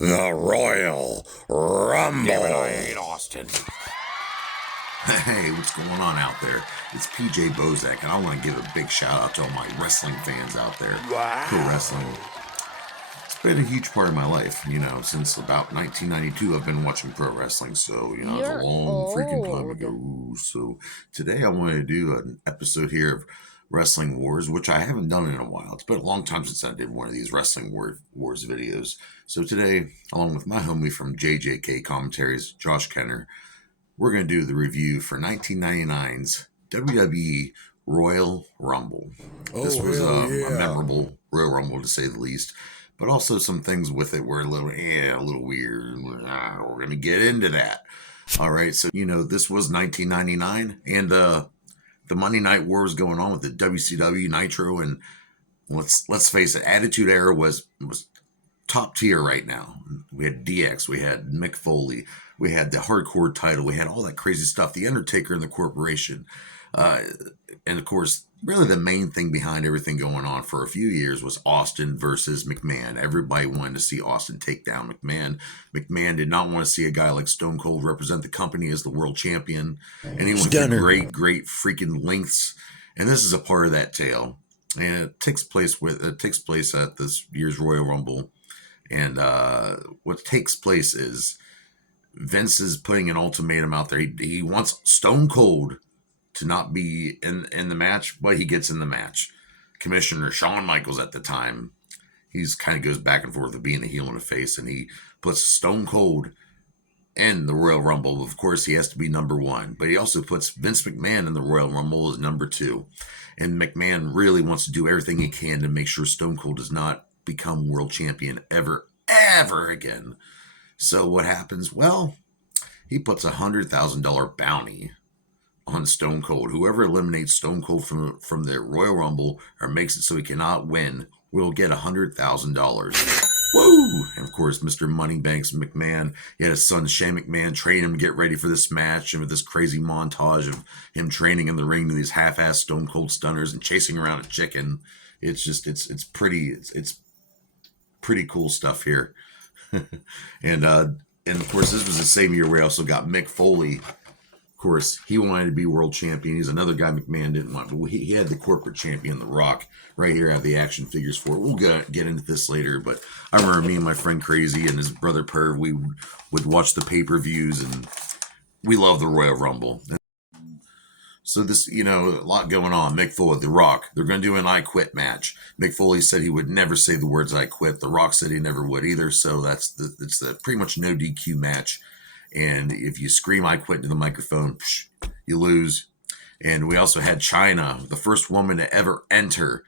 The Royal Rumble. Damn it, I hate Austin. Hey, what's going on out there? It's PJ Bozak, and I want to give a big shout out to all my wrestling fans out there. Wow. Pro wrestling. It's been a huge part of my life, since about 1992 I've been watching pro wrestling, so, it's a long freaking time ago. So today I wanted to do an episode here of Wrestling Wars, which I haven't done in a while. It's been a long time since I did one of these Wrestling Wars videos. So today, along with my homie from JJK Commentaries, Josh Kenner, we're going to do the review for 1999's WWE Royal Rumble. This was a memorable Royal Rumble, to say the least, but also some things with it were a little weird. We're going to get into that. All right, so, this was 1999, and the Monday Night War was going on with the WCW Nitro, and let's face it, Attitude Era was top tier right now. We had DX, we had Mick Foley, we had the hardcore title, we had all that crazy stuff, the Undertaker and the Corporation, and of course, really the main thing behind everything going on for a few years was Austin versus McMahon. Everybody wanted to see Austin take down McMahon. McMahon did not want to see a guy like Stone Cold represent the company as the world champion, and he went to great freaking lengths. And this is a part of that tale, and it takes place at this year's Royal Rumble. And what takes place is Vince is putting an ultimatum out there. He wants Stone Cold to not be in the match, but he gets in the match. Commissioner Shawn Michaels at the time, he's kind of goes back and forth of being the heel and the face, and he puts Stone Cold in the Royal Rumble. Of course, he has to be number one, but he also puts Vince McMahon in the Royal Rumble as number two. And McMahon really wants to do everything he can to make sure Stone Cold does not become world champion ever again. So what happens? Well, he puts $100,000 bounty on Stone Cold. Whoever eliminates Stone Cold from the Royal Rumble or makes it so he cannot win will get $100,000. Woo! And of course, Mr. Moneybanks McMahon, he had his son Shane McMahon train him to get ready for this match, and with this crazy montage of him training in the ring to these half-assed Stone Cold stunners and chasing around a chicken. It's pretty cool stuff here. And of course, this was the same year where I also got Mick Foley. Of course, he wanted to be world champion. He's another guy McMahon didn't want, but he had the corporate champion, The Rock, right here. I have the action figures for it. We'll get into this later, but I remember me and my friend Crazy and his brother Perv, we would watch the pay-per-views, and we love the Royal Rumble. So this, a lot going on. Mick Foley, The Rock, they're going to do an I Quit match. Mick Foley said he would never say the words I quit. The Rock said he never would either. So it's the pretty much no DQ match. And if you scream I quit into the microphone, you lose. And we also had Chyna, the first woman to ever enter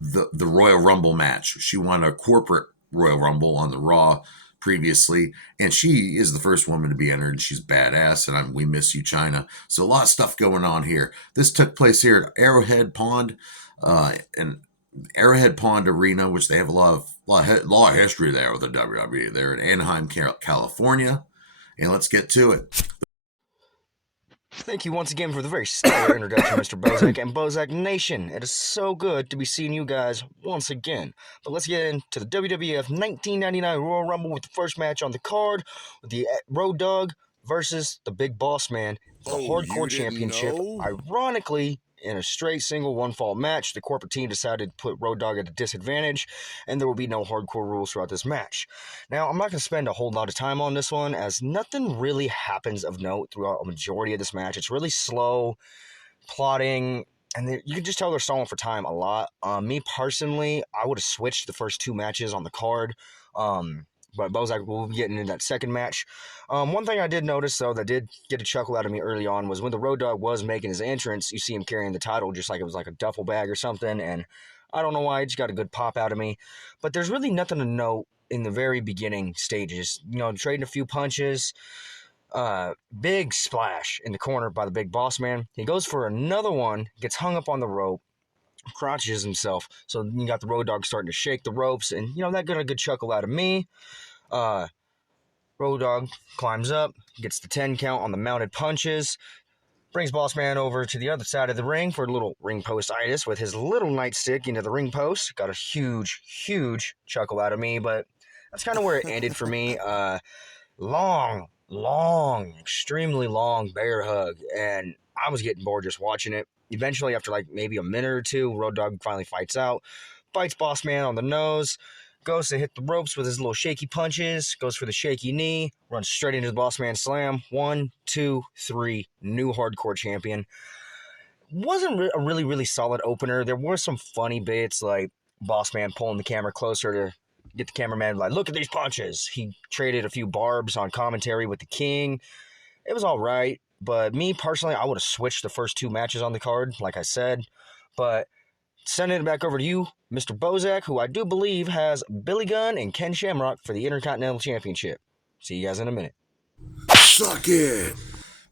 the Royal Rumble match. She won a corporate Royal Rumble on the Raw previously, and she is the first woman to be entered. She's badass, and we miss you, Chyna. So a lot of stuff going on here. This took place here at Arrowhead Pond, and Arrowhead Pond Arena, which they have a lot of history there with the WWE. They're in Anaheim, California, and let's get to it. Thank you once again for the very stellar introduction, Mr. Bozak and Bozak Nation. It is so good to be seeing you guys once again. But let's get into the WWF 1999 Royal Rumble with the first match on the card, with the Road Dogg versus the Big Boss Man, the Hardcore Championship. Ironically, in a straight single one-fall match, the corporate team decided to put Road Dogg at a disadvantage, and there will be no hardcore rules throughout this match. Now, I'm not going to spend a whole lot of time on this one, as nothing really happens of note throughout a majority of this match. It's really slow, plotting, and you can just tell they're stalling for time a lot. Me personally, I would have switched the first two matches on the card, but Bozak will be getting into that second match. One thing I did notice, though, that did get a chuckle out of me early on was when the Road Dogg was making his entrance, you see him carrying the title just like it was like a duffel bag or something, and I don't know why, it just got a good pop out of me. But there's really nothing to note in the very beginning stages. Trading a few punches, big splash in the corner by the Big Boss Man. He goes for another one, gets hung up on the rope, crotches himself. So you got the Road Dogg starting to shake the ropes, and that got a good chuckle out of me. Road Dogg climbs up, gets the 10 count on the mounted punches, brings Boss Man over to the other side of the ring for a little ring post-itis with his little nightstick into the ring post. Got a huge chuckle out of me, but that's kind of where it ended for me. Long, extremely long bear hug, and I was getting bored just watching it. Eventually, after like maybe a minute or two, Road Dogg finally fights out, bites Boss Man on the nose, goes to hit the ropes with his little shaky punches, goes for the shaky knee, runs straight into the Boss Man slam. 1, 2, 3, new hardcore champion. Wasn't a really solid opener. There were some funny bits like Boss Man pulling the camera closer to get the cameraman like, look at these punches. He traded a few barbs on commentary with the King. It was all right, but me personally, I would have switched the first 2 matches on the card, like I said. But sending it back over to you, Mr. Bozak, who I do believe has Billy Gunn and Ken Shamrock for the Intercontinental Championship. See you guys in a minute. Suck it.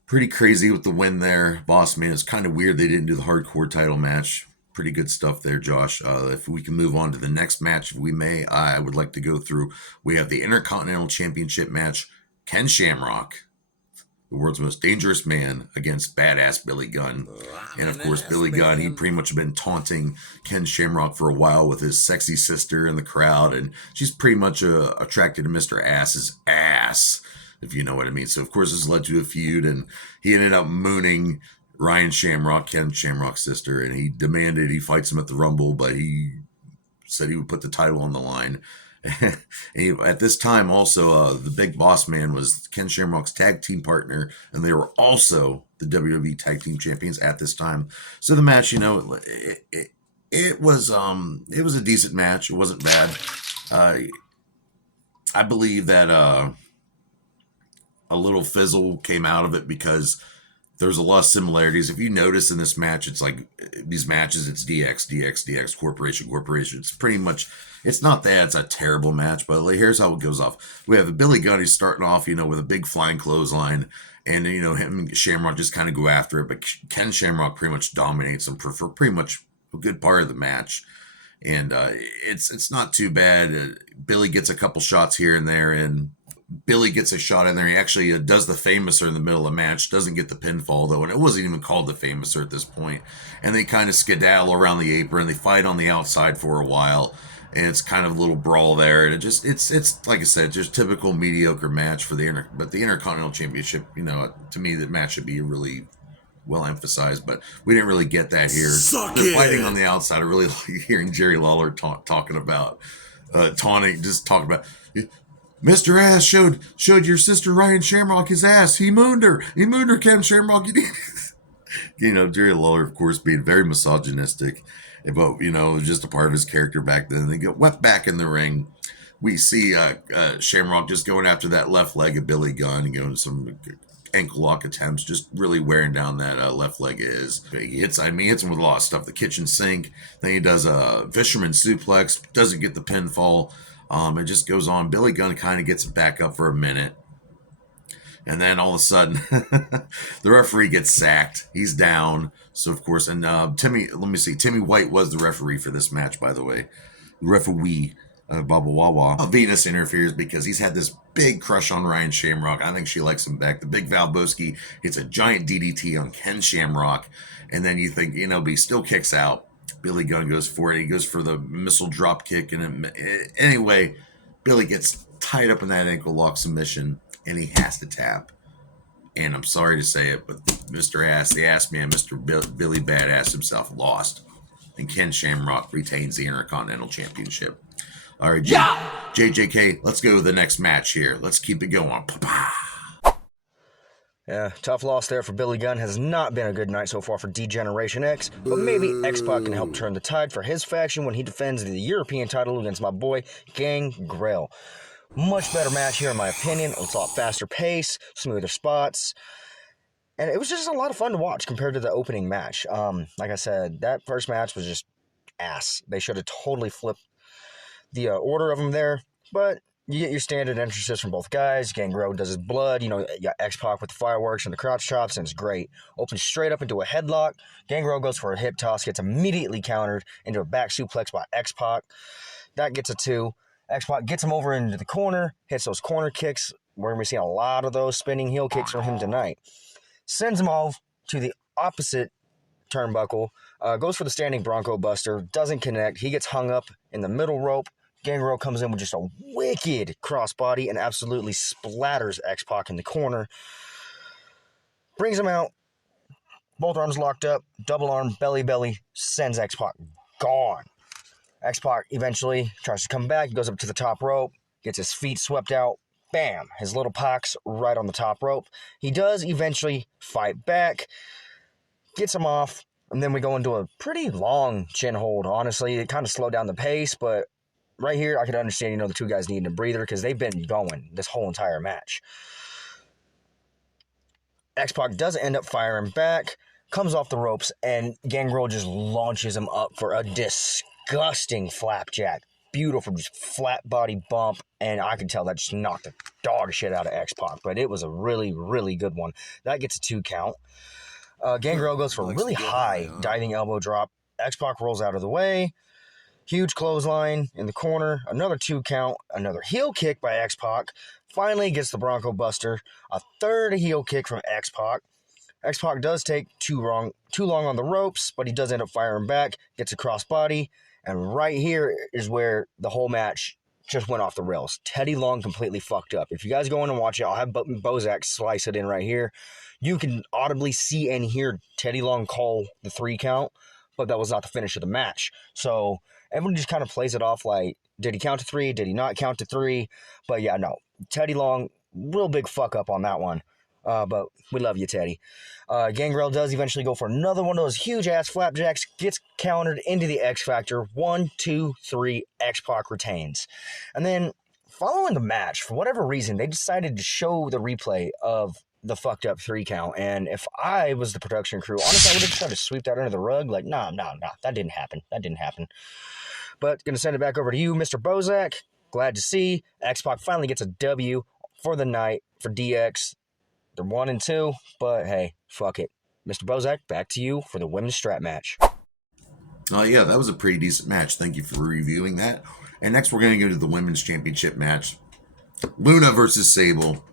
Pretty crazy with the win there. Boss Man, it's kind of weird they didn't do the hardcore title match. Pretty good stuff there, Josh. If we can move on to the next match, if we may, I would like to go through. We have the Intercontinental Championship match. Ken Shamrock, the world's most dangerous man, against badass Billy Gunn. And of course, Billy Gunn, he pretty much been taunting Ken Shamrock for a while with his sexy sister in the crowd. And she's pretty much attracted to Mr. Ass's ass, if you know what I mean. So, of course, this led to a feud. And he ended up mooning Ryan Shamrock, Ken Shamrock's sister. And he demanded he fights him at the Rumble. But he said he would put the title on the line. And at this time, also, the Big Boss Man was Ken Shamrock's tag team partner, and they were also the WWE Tag Team Champions at this time. So the match, it was a decent match. It wasn't bad. I believe that a little fizzle came out of it because there's a lot of similarities. If you notice in this match, it's like these matches, it's DX, Corporation. It's pretty much, it's not that it's a terrible match, but here's how it goes off. We have a Billy Gunn, he's starting off, with a big flying clothesline, and, him and Shamrock just kind of go after it, but Ken Shamrock pretty much dominates him for pretty much a good part of the match. And it's not too bad. Billy gets a couple shots here and there, and Billy gets a shot in there. He actually does the Famouser in the middle of the match. Doesn't get the pinfall, though, and it wasn't even called the Famouser at this point. And they kind of skedaddle around the apron. They fight on the outside for a while, and it's kind of a little brawl there. And it's like I said, just typical mediocre match for the Intercontinental Championship. To me, that match should be really well emphasized, but we didn't really get that here. They're fighting on the outside. I really like hearing Jerry Lawler talking about taunting, just talking about. Mr. Ass showed your sister Ryan Shamrock his ass. He mooned her. Ken Shamrock. Jerry Lawler, of course, being very misogynistic, but it was just a part of his character back then. They get wet back in the ring. We see Shamrock just going after that left leg of Billy Gunn, some ankle lock attempts, just really wearing down that left leg of his. He hits him with a lot of stuff. The kitchen sink. Then he does a fisherman suplex. Doesn't get the pinfall. It just goes on. Billy Gunn kind of gets it back up for a minute. And then all of a sudden, the referee gets sacked. He's down. So, of course, and Timmy White was the referee for this match, by the way. The referee, Baba Wawa. Venus interferes because he's had this big crush on Ryan Shamrock. I think she likes him back. The big Valboski hits a giant DDT on Ken Shamrock. And then you think, but he still kicks out. Billy Gunn goes for it. He goes for the missile drop kick. And anyway, Billy gets tied up in that ankle lock submission, and he has to tap. And I'm sorry to say it, but Mr. Ass, the Ass Man, Mr. Billy Badass himself, lost. And Ken Shamrock retains the Intercontinental Championship. All right, JJK, let's go to the next match here. Let's keep it going. Yeah, tough loss there for Billy Gunn. Has not been a good night so far for D-Generation X, but maybe X-Pac can help turn the tide for his faction when he defends the European title against my boy, Gangrel. Much better match here in my opinion. It's a lot faster pace, smoother spots, and it was just a lot of fun to watch compared to the opening match. Like I said, that first match was just ass. They should have totally flipped the order of them there, but you get your standard entrances from both guys. Gangrel does his blood. You got X-Pac with the fireworks and the crouch chops, and it's great. Opens straight up into a headlock. Gangrel goes for a hip toss, gets immediately countered into a back suplex by X-Pac. That gets a 2. X-Pac gets him over into the corner, hits those corner kicks. We're going to be seeing a lot of those spinning heel kicks from him tonight. Sends him off to the opposite turnbuckle. Goes for the standing Bronco Buster. Doesn't connect. He gets hung up in the middle rope. Gangrel comes in with just a wicked crossbody and absolutely splatters X-Pac in the corner. Brings him out. Both arms locked up. Double arm, belly, sends X-Pac gone. X-Pac eventually tries to come back. He goes up to the top rope, gets his feet swept out. Bam! His little Pac's right on the top rope. He does eventually fight back, gets him off, and then we go into a pretty long chin hold. Honestly, it kind of slowed down the pace, but right here I could understand, the two guys needing a breather because they've been going this whole entire match. X-Pac does end up firing back, comes off the ropes, and Gangrel just launches him up for a disgusting flapjack. Beautiful, just flat body bump, and I could tell that just knocked the dog shit out of X-Pac, but it was a really, really good one. That gets a 2 count. Gangrel goes for a really high diving elbow drop. X-Pac rolls out of the way. Huge clothesline in the corner. Another 2 count. Another heel kick by X-Pac. Finally gets the Bronco Buster. A third heel kick from X-Pac. X-Pac does take too long on the ropes, but he does end up firing back. Gets a crossbody. And right here is where the whole match just went off the rails. Teddy Long completely fucked up. If you guys go in and watch it, I'll have Bozak slice it in right here. You can audibly see and hear Teddy Long call the 3 count, but that was not the finish of the match. So everyone just kind of plays it off like, did he count to 3? Did he not count to 3? But yeah, no. Teddy Long, real big fuck up on that one. But we love you, Teddy. Gangrel does eventually go for another one of those huge-ass flapjacks, gets countered into the X Factor. 1, 2, 3, X-Pac retains. And then, following the match, for whatever reason, they decided to show the replay of the fucked up 3 count. And if I was the production crew, honestly, I would have tried to sweep that under the rug. Like, nah, that didn't happen. But gonna send it back over to you, Mr. Bozak. Glad to see X-Pac finally gets a W for the night for DX. They're 1 and 2, but hey, fuck it. Mr. Bozak, back to you for the women's strap match. Yeah, that was a pretty decent match. Thank you for reviewing that. And next we're going to go to the women's championship match. Luna versus Sable.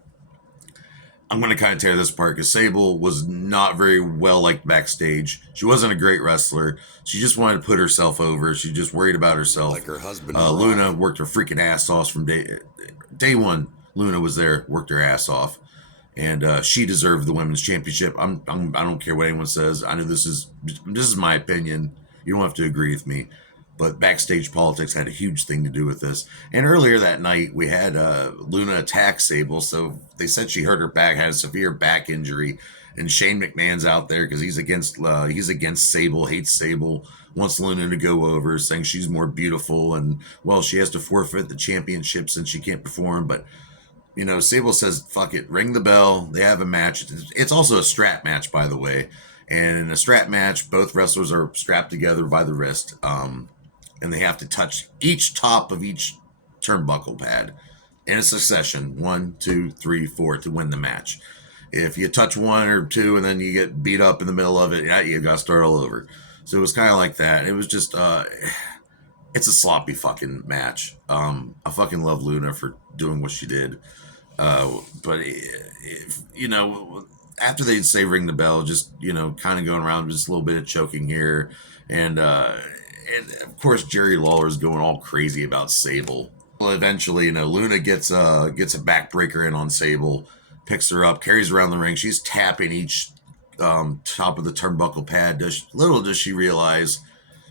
I'm going to kind of tear this apart because Sable was not very well liked backstage. She wasn't a great wrestler. She just wanted to put herself over. She just worried about herself. Like her husband. Luna worked her freaking ass off from day one. Luna was there, worked her ass off. And she deserved the women's championship. I don't care what anyone says. I know this is my opinion. You don't have to agree with me. But backstage politics had a huge thing to do with this. And earlier that night, we had Luna attack Sable. So they said she hurt her back, had a severe back injury. And Shane McMahon's out there because he's against Sable, hates Sable, wants Luna to go over, saying she's more beautiful. And, well, she has to forfeit the championship since she can't perform. But Sable says, fuck it, ring the bell. They have a match. It's also a strap match, by the way. And in a strap match, both wrestlers are strapped together by the wrist. And they have to touch each top of each turnbuckle pad in a succession. 1, 2, 3, 4 to win the match. If you touch 1 or 2 and then you get beat up in the middle of it, you got to start all over. So it was kind of like that. It was just... it's a sloppy fucking match. I fucking love Luna for doing what she did. But after they'd say ring the bell, just, kind of going around, just a little bit of choking here. And of course, Jerry Lawler's going all crazy about Sable. Well, eventually, Luna gets a backbreaker in on Sable, picks her up, carries her around the ring. She's tapping each top of the turnbuckle pad. Little does she realize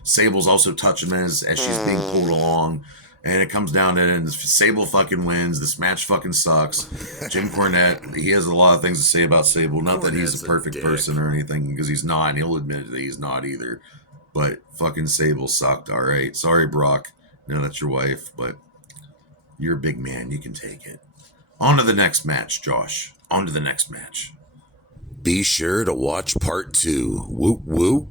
Sable's also touching as she's being pulled along. And it comes down to it, and Sable fucking wins. This match fucking sucks. Jim Cornette, he has a lot of things to say about Sable. Not that he's a perfect person or anything, because he's not, and he'll admit that he's not either. But fucking Sable sucked, all right? Sorry, Brock. No, that's your wife, but you're a big man. You can take it. On to the next match, Josh. On to the next match. Be sure to watch part 2. Whoop, whoop.